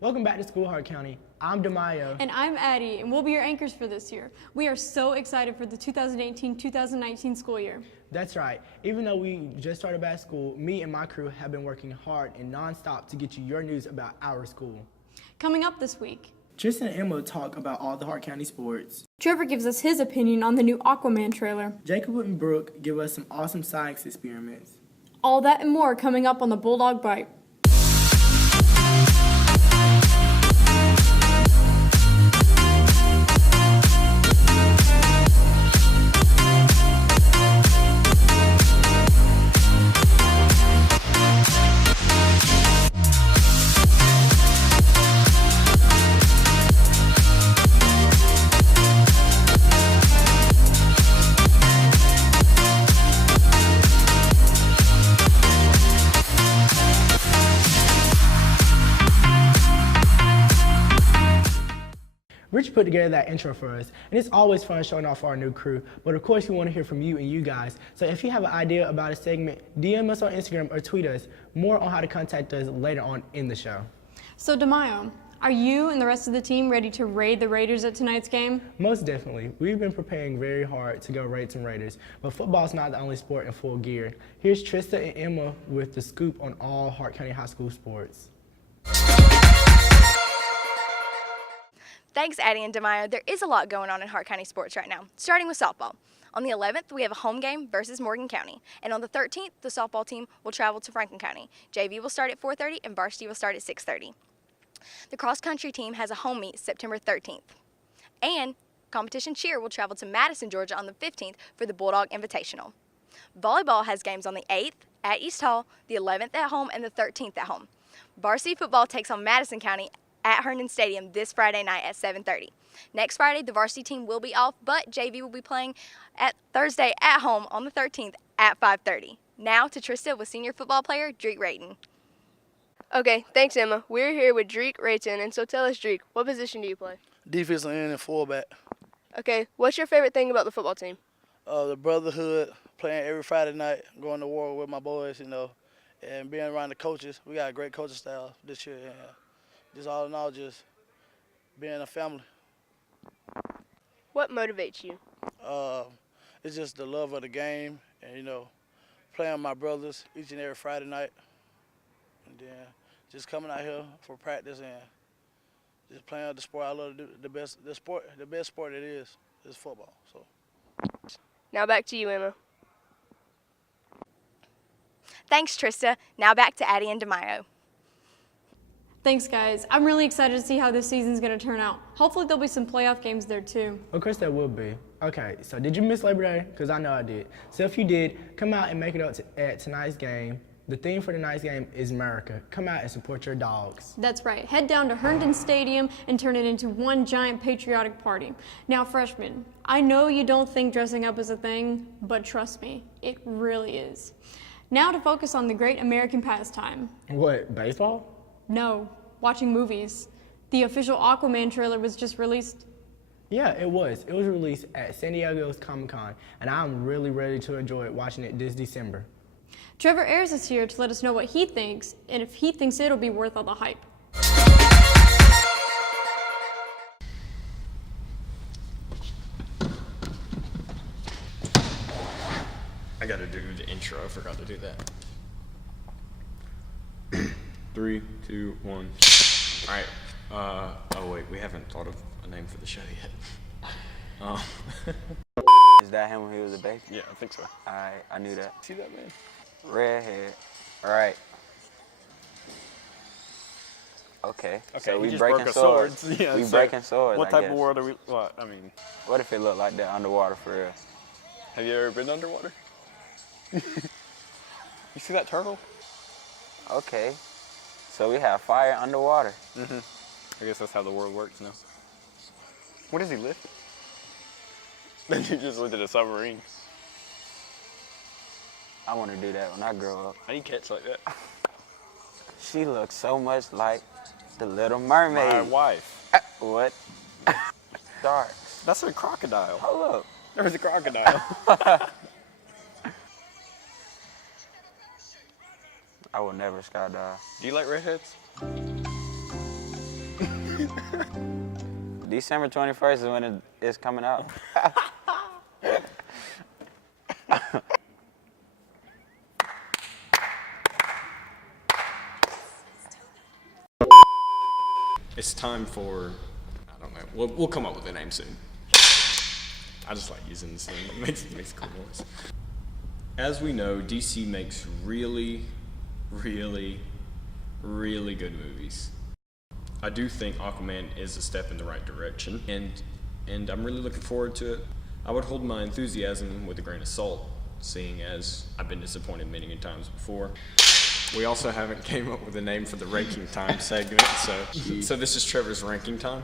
Welcome back to School Hart County. I'm DeMayo. And I'm Addie, and we'll be your anchors for this year. We are so excited for the 2018-2019 school year. That's right. Even though we just started back at school, me and my crew have been working hard and nonstop to get you your news about our school. Coming up this week, Tristan and Emma talk about all the Hart County sports. Trevor gives us his opinion on the new Aquaman trailer. Jacob and Brooke give us some awesome science experiments. All that and more coming up on the Bulldog Bite. Rich put together that intro for us, and it's always fun showing off our new crew, but of course we want to hear from you and you guys. So if you have an idea about a segment, DM us on Instagram or tweet us. More on how to contact us later on in the show. So DeMayo, are you and the rest of the team ready to raid the Raiders at tonight's game? Most definitely. We've been preparing very hard to go raid some Raiders, but football's not the only sport in full gear. Here's Trista and Emma with the scoop on all Hart County High School sports. Thanks, Addie and DeMayo. There is a lot going on in Hart County sports right now, starting with softball. On the 11th, we have a home game versus Morgan County. And on the 13th, the softball team will travel to Franklin County. JV will start at 4:30 and varsity will start at 6:30. The cross-country team has a home meet September 13th. And competition cheer will travel to Madison, Georgia on the 15th for the Bulldog Invitational. Volleyball has games on the 8th at East Hall, the 11th at home, and the 13th at home. Varsity football takes on Madison County at Herndon Stadium this Friday night at 7:30. Next Friday, the varsity team will be off, but JV will be playing at Thursday at home on the 13th at 5:30. Now to Trista with senior football player Drake Rayton. Okay, thanks, Emma. We're here with Drake Rayton, and so tell us, Drake, what position do you play? Defensive end and fullback. Okay, what's your favorite thing about the football team? The brotherhood, playing every Friday night, going to war with my boys, and being around the coaches. We got a great coaching staff this year. And just all in all, just being a family. What motivates you? It's just the love of the game and, playing with my brothers each and every Friday night. And then just coming out here for practice and just playing the sport I love to do. The best sport it is football. So. Now back to you, Emma. Thanks, Trista. Now back to Addie and DeMayo. Thanks, guys. I'm really excited to see how this season's going to turn out. Hopefully there'll be some playoff games there, too. Of course there will be. Okay, so did you miss Labor Day? Because I know I did. So if you did, come out and make it up at tonight's game. The theme for tonight's game is America. Come out and support your dogs. That's right. Head down to Herndon Stadium and turn it into one giant patriotic party. Now, freshmen, I know you don't think dressing up is a thing, but trust me, it really is. Now to focus on the great American pastime. What, baseball? No, watching movies. The official Aquaman trailer was just released. Yeah, it was. It was released at San Diego's Comic-Con, and I'm really ready to enjoy watching it this December. Trevor Ayers is here to let us know what he thinks, and if he thinks it'll be worth all the hype. I gotta do the intro, I forgot to do that. 3, 2, 1. Alright, oh wait, we haven't thought of a name for the show yet. Is that him when he was a baby? Yeah, I think so. I knew that. See that, man? Redhead. All right. Okay. Okay, So we just breaking broke swords. swords. Yeah, we so breaking swords. What I type guess. of world are we? What? I mean, What if it looked like that underwater for real? have you ever been underwater? You see that turtle? Okay. So we have fire underwater. I guess that's how the world works now. What does he lift? Then he just lifted a submarine. I want to do that when I grow up. How do you catch like that? She looks so much like the Little Mermaid. My wife. What? Sharks. That's a crocodile. Hold up. There's a crocodile. I will never skydive. Do you like redheads? December 21st is when it's coming out. It's time for, I don't know, we'll come up with a name soon. I just like using this thing, it makes a cool noise. As we know, DC makes really, really, really good movies. I do think Aquaman is a step in the right direction, and I'm really looking forward to it. I would hold my enthusiasm with a grain of salt, seeing as I've been disappointed many times before. We also haven't came up with a name for the ranking time segment, so this is Trevor's ranking time.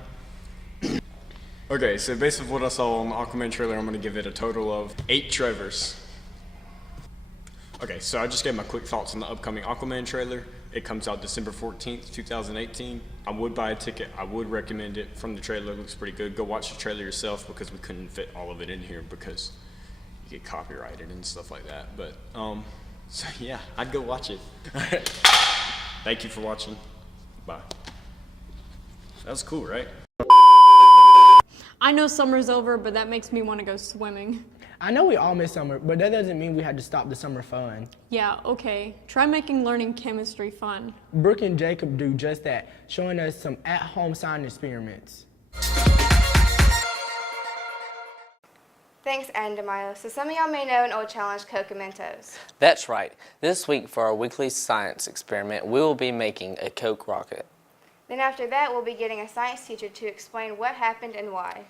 Okay, so based on what I saw on the Aquaman trailer, I'm going to give it a total of 8 Trevors. Okay, so I just gave my quick thoughts on the upcoming Aquaman trailer. It comes out December 14th, 2018. I would buy a ticket. I would recommend it. From the trailer, it looks pretty good. Go watch the trailer yourself because we couldn't fit all of it in here because you get copyrighted and stuff like that. But, so yeah, I'd go watch it. Thank you for watching. Bye. That was cool, right? I know summer's over, but that makes me want to go swimming. I know we all miss summer, but that doesn't mean we had to stop the summer fun. Yeah, okay. Try making learning chemistry fun. Brooke and Jacob do just that, showing us some at-home science experiments. Thanks, Adam DeMaio. So some of y'all may know an old challenge, Coke and Mentos. That's right. This week for our weekly science experiment, we will be making a Coke rocket. Then after that, we'll be getting a science teacher to explain what happened and why.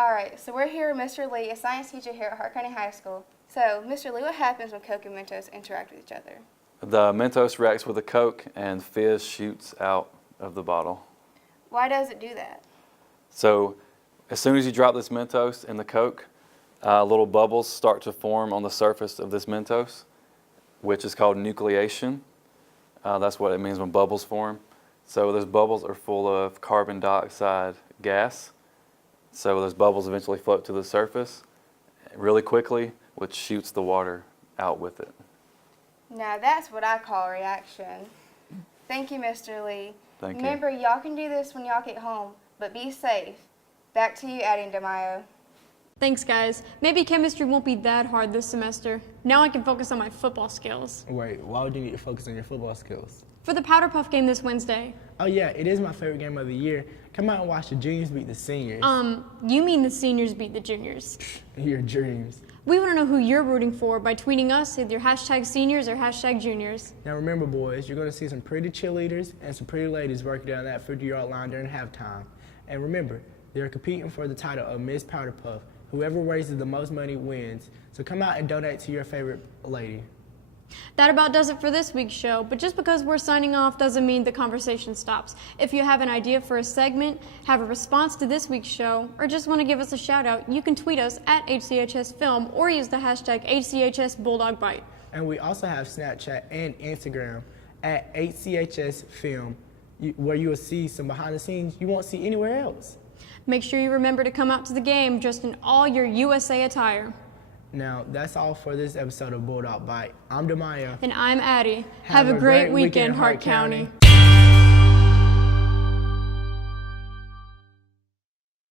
Alright, so we're here with Mr. Lee, a science teacher here at Hart County High School. So, Mr. Lee, what happens when Coke and Mentos interact with each other? The Mentos reacts with the Coke and fizz shoots out of the bottle. Why does it do that? So as soon as you drop this Mentos in the Coke, little bubbles start to form on the surface of this Mentos, which is called nucleation. That's what it means when bubbles form. So those bubbles are full of carbon dioxide gas. So those bubbles eventually float to the surface really quickly, which shoots the water out with it. Now that's what I call a reaction. Thank you, Mr. Lee. Thank you. Remember, y'all can do this when y'all get home, but be safe. Back to you, Adam DeMaio. Thanks, guys. Maybe chemistry won't be that hard this semester. Now I can focus on my football skills. Wait, why would you need to focus on your football skills? For the Powder Puff game this Wednesday. Oh yeah, it is my favorite game of the year. Come out and watch the juniors beat the seniors. You mean the seniors beat the juniors. Your dreams. We want to know who you're rooting for by tweeting us with your hashtag seniors or hashtag juniors. Now remember, boys, you're going to see some pretty cheerleaders and some pretty ladies working down that 50-yard line during halftime. And remember, they're competing for the title of Miss Powder Puff. Whoever raises the most money wins. So come out and donate to your favorite lady. That about does it for this week's show, but just because we're signing off doesn't mean the conversation stops. If you have an idea for a segment, have a response to this week's show, or just want to give us a shout out, you can tweet us at HCHSFilm or use the hashtag HCHSBulldogBite. And we also have Snapchat and Instagram at HCHSFilm, where you will see some behind the scenes you won't see anywhere else. Make sure you remember to come out to the game dressed in all your USA attire. Now, that's all for this episode of Bulldog Bite. I'm DeMaio. And I'm Addie. Have a great weekend, Hart County.